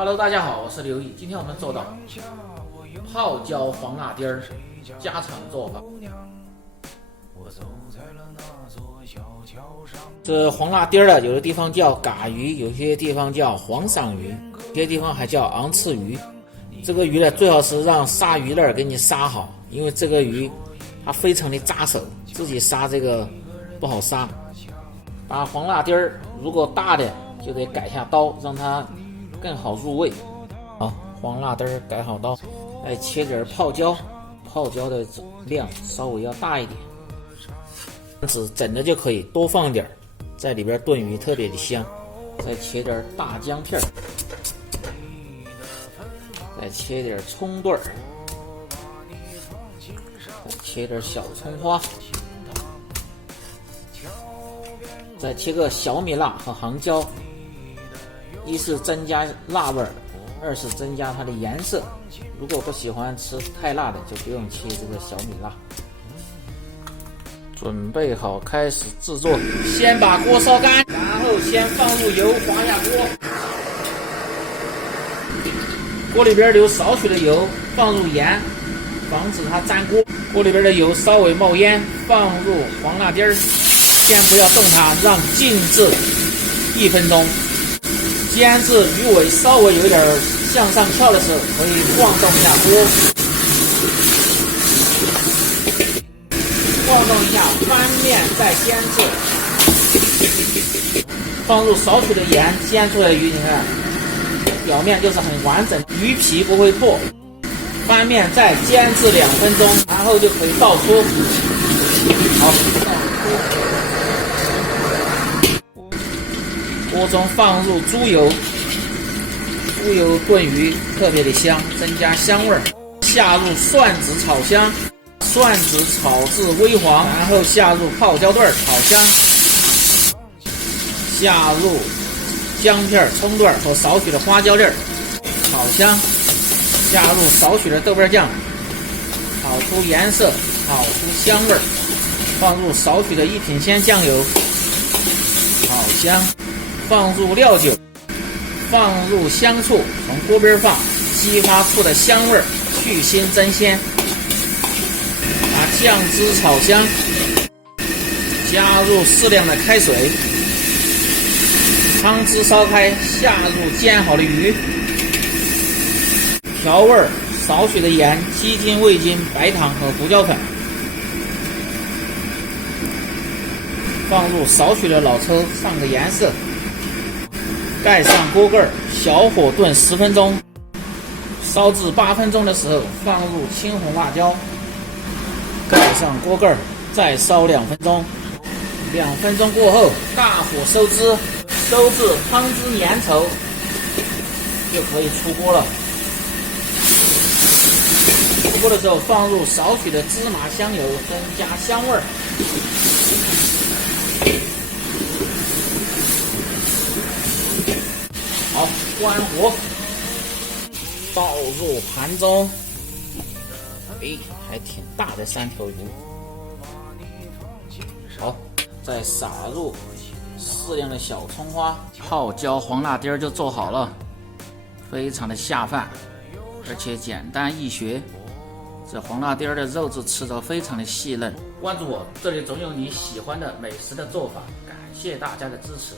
Hello， 大家好，我是刘毅。今天我们做到泡椒黄辣丁儿，家常做法。这黄辣丁儿有的地方叫嘎鱼，有些地方叫黄鳝鱼，有些地方还叫昂翅鱼。这个鱼呢，最好是让杀鱼刃给你杀好，因为这个鱼它非常的扎手，自己杀这个不好杀。把黄辣丁儿如果大的就得改下刀，让它更好入味。好，黄辣丁儿改好刀，再切点泡椒，泡椒的量稍微要大一点，只整的就可以，多放点，在里边炖鱼特别的香。再切点大姜片，再切点葱段，再切点小葱花，再切个小米辣和杭椒，一是增加辣味，二是增加它的颜色。如果不喜欢吃太辣的，就不用切这个小米辣。准备好开始制作，先把锅烧干，然后先放入油，滑下锅。锅里边留少许的油，放入盐，防止它粘锅。锅里边的油稍微冒烟，放入黄辣丁儿，先不要动它，让静置1分钟。煎至鱼尾稍微有点向上翘的时候，可以晃动一下锅，晃动一下，翻面再煎制。放入少许的盐，煎出来的鱼，你看表面就是很完整，鱼皮不会破。翻面再煎至2分钟，然后就可以倒出。好，锅中放入猪油，猪油炖鱼特别的香，增加香味儿。下入蒜子炒香，蒜子炒至微黄，然后下入泡椒段炒香，下入姜片、葱段和少许的花椒粒炒香，下入少许的豆瓣酱，炒出颜色，炒出香味儿。放入少许的一品鲜酱油，炒香。放入料酒，放入香醋，从锅边放，激发醋的香味，去腥增鲜。把酱汁炒香，加入适量的开水，汤汁烧开，下入煎好的鱼，调味少许的盐、鸡精、味精、白糖和胡椒粉，放入少许的老抽上个颜色。盖上锅盖，小火炖10分钟，烧至8分钟的时候，放入青红辣椒，盖上锅盖，再烧2分钟。2分钟过后，大火收汁，收至汤汁粘稠，就可以出锅了。出锅的时候，放入少许的芝麻香油，增加香味儿。好，关火，倒入盘中。还挺大的3条鱼。好，再撒入适量的小葱花，泡椒黄辣丁儿就做好了，非常的下饭，而且简单易学。这黄辣丁儿的肉质吃得非常的细嫩。关注我，这里总有你喜欢的美食的做法。感谢大家的支持。